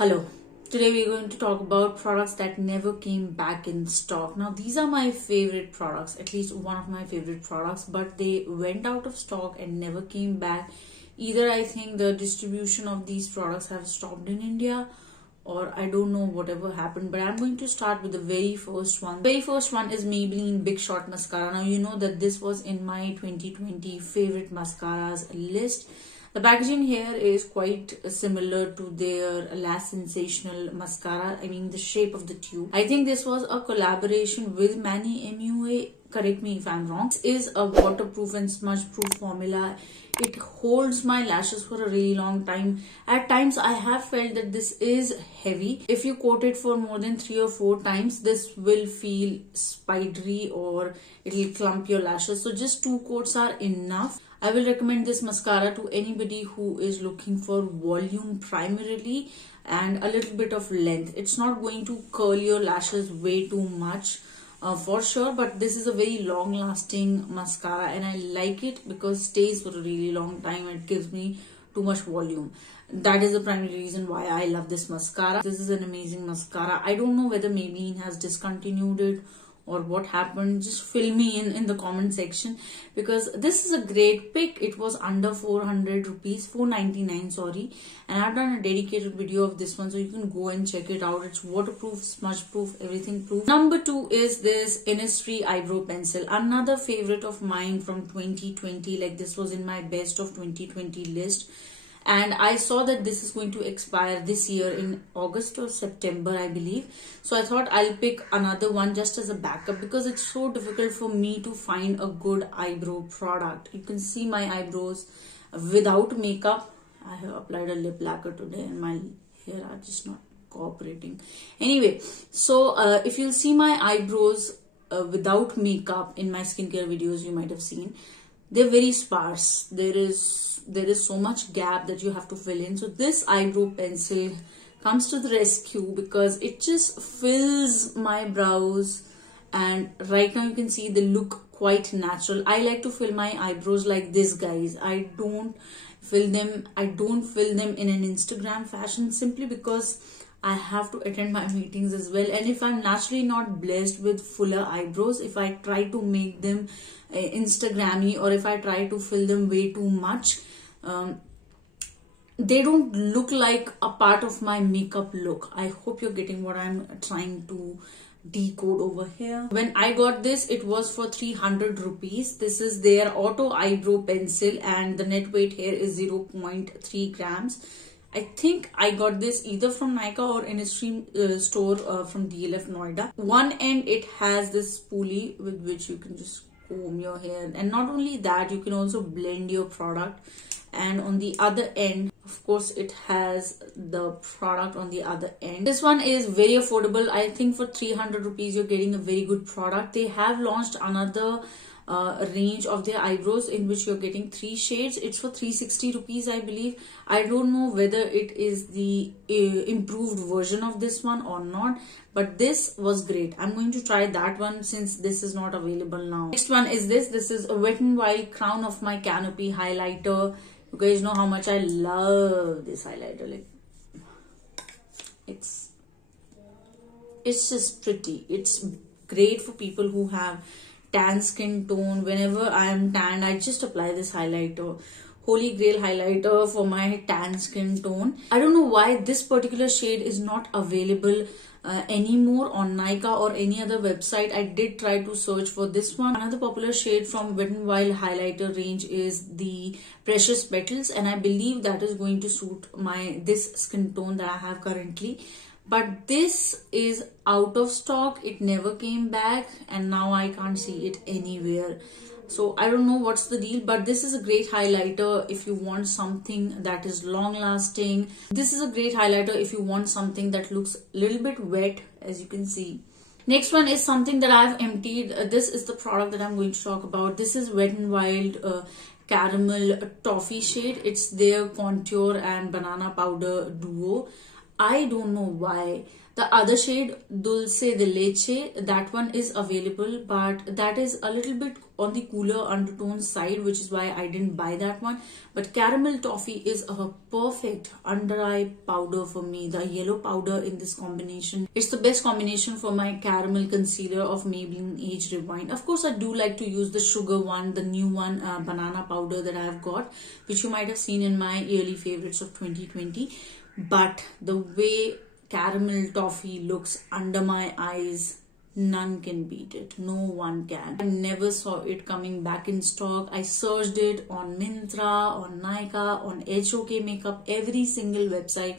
Hello. Today we're going to talk about products that never came back in stock. Now these are my favorite products, at least one of my favorite products, but they went out of stock and never came back. Either I think the distribution of these products have stopped in India, or I don't know whatever happened, but I'm going to start with the very first one. The very first one is Maybelline Big Shot Mascara. Now you know that this was in my 2020 favorite mascaras list. The packaging here is quite similar to their Lash Sensational mascara. I mean the shape of the tube. I think this was a collaboration with Manny MUA. Correct me if I'm wrong. This is a waterproof and smudge proof formula. It holds my lashes for a really long time. At times I have felt that this is heavy. If you coat it for more than 3 or 4 times, this will feel spidery or it will clump your lashes. So just 2 coats are enough. I will recommend this mascara to anybody who is looking for volume primarily and a little bit of length. It's not going to curl your lashes way too much for sure, but this is a very long lasting mascara and I like it because it stays for a really long time and it gives me too much volume. That is the primary reason why I love this mascara. This is an amazing mascara. I don't know whether Maybelline has discontinued it or what happened. Just fill me in the comment section, because this is a great pick. It was under 400 rupees, 499 sorry, and I've done a dedicated video of this one, so you can go and check it out. It's waterproof, smudge proof, everything proof. Number 2 is this Innisfree eyebrow pencil, another favorite of mine from 2020. Like, this was in my best of 2020 list. And I saw that this is going to expire this year in August or September, I believe. So I thought I'll pick another one just as a backup, because it's so difficult for me to find a good eyebrow product. You can see my eyebrows without makeup. I have applied a lip lacquer today and my hair are just not cooperating. Anyway, so if you'll see my eyebrows without makeup in my skincare videos, you might have seen, they're very sparse. There is so much gap that you have to fill in. So this eyebrow pencil comes to the rescue because it just fills my brows, and right now you can see they look quite natural. I like to fill my eyebrows like this, guys. I don't fill them in an Instagram fashion, simply because I have to attend my meetings as well, and if I'm naturally not blessed with fuller eyebrows, if I try to make them Instagrammy, or if I try to fill them way too much, they don't look like a part of my makeup look. I hope you're getting what I'm trying to decode over here. When I got this, it was for 300 rupees. This is their auto eyebrow pencil and the net weight here is 0.3 grams. I think I got this either from Nykaa or Innisfree store from DLF Noida. One end it has this spoolie with which you can just comb your hair, and not only that, you can also blend your product, and on the other end, of course, it has the product on the other end. This one is very affordable. I think for 300 rupees you're getting a very good product. They have launched another range of their eyebrows in which you're getting 3 shades. It's for 360 rupees, I believe. I don't know whether it is the improved version of this one or not, but this was great. I'm going to try that one since this is not available now. Next one is this. This is a Wet n Wild Crown of My Canopy highlighter. You guys know how much I love this highlighter. Like, it's just pretty. It's great for people who have tan skin tone. Whenever I am tanned, I just apply this highlighter. Holy grail highlighter for my tan skin tone. I don't know why this particular shade is not available anymore on Nykaa or any other website. I did try to search for this one. Another popular shade from Wet n Wild highlighter range is the Precious Petals, and I believe that is going to suit this skin tone that I have currently. But this is out of stock. It never came back and now I can't see it anywhere. So I don't know what's the deal, but this is a great highlighter if you want something that is long lasting. This is a great highlighter if you want something that looks a little bit wet, as you can see. Next one is something that I've emptied. This is the product that I'm going to talk about. This is Wet n Wild Caramel Toffee shade. It's their contour and banana powder duo. I don't know why. The other shade, Dulce de Leche, that one is available, but that is a little bit on the cooler undertone side, which is why I didn't buy that one. But Caramel Toffee is a perfect under eye powder for me. The yellow powder in this combination, it's the best combination for my caramel concealer of Maybelline Age Rewind. Of course, I do like to use the sugar one, the new one, banana powder that I have got, which you might have seen in my yearly favorites of 2020. But the way Caramel Toffee looks under my eyes, none can beat it. No one can. I never saw it coming back in stock. I searched it on Myntra, on Nykaa, on HOK Makeup, every single website.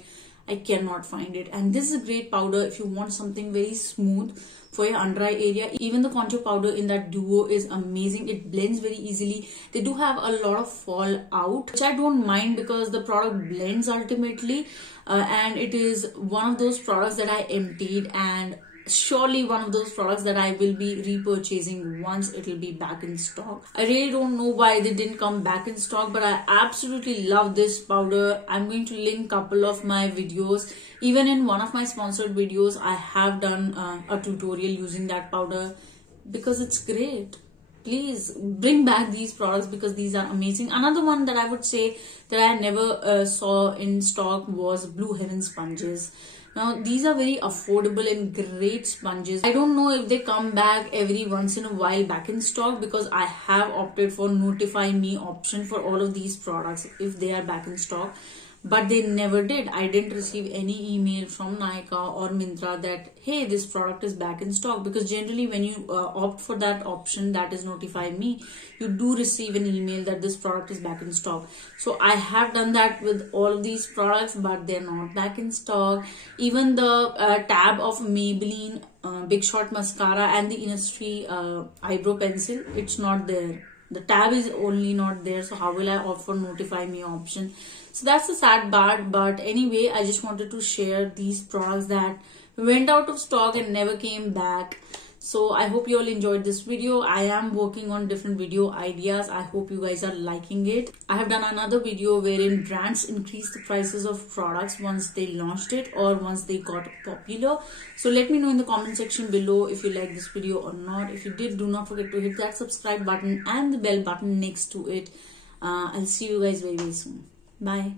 I cannot find it. And this is a great powder if you want something very smooth for your under eye area. Even the contour powder in that duo is amazing. It blends very easily. They do have a lot of fallout, which I don't mind because the product blends ultimately. And it is one of those products that I emptied, and surely one of those products that I will be repurchasing once it will be back in stock. I really don't know why they didn't come back in stock, but I absolutely love this powder. I'm going to link a couple of my videos. Even in one of my sponsored videos, I have done a tutorial using that powder because it's great. Please bring back these products because these are amazing. Another one that I would say that I never saw in stock was Blue Heaven sponges. Now, these are very affordable and great sponges. I don't know if they come back every once in a while back in stock, because I have opted for notify me option for all of these products if they are back in stock. But they never did. I didn't receive any email from Nykaa or Myntra that, hey, this product is back in stock. Because generally when you opt for that option, that is notify me, you do receive an email that this product is back in stock. So I have done that with all of these products, but they're not back in stock. Even the tab of Maybelline Big Shot Mascara and the Innisfree eyebrow pencil, it's not there. The tab is only not there, so how will I opt for notify me option? So that's the sad part. But anyway, I just wanted to share these products that went out of stock and never came back. So I hope you all enjoyed this video. I am working on different video ideas. I hope you guys are liking it. I have done another video wherein brands increase the prices of products once they launched it or once they got popular. So let me know in the comment section below if you like this video or not. If you did, do not forget to hit that subscribe button and the bell button next to it. I'll see you guys very, very soon. Bye.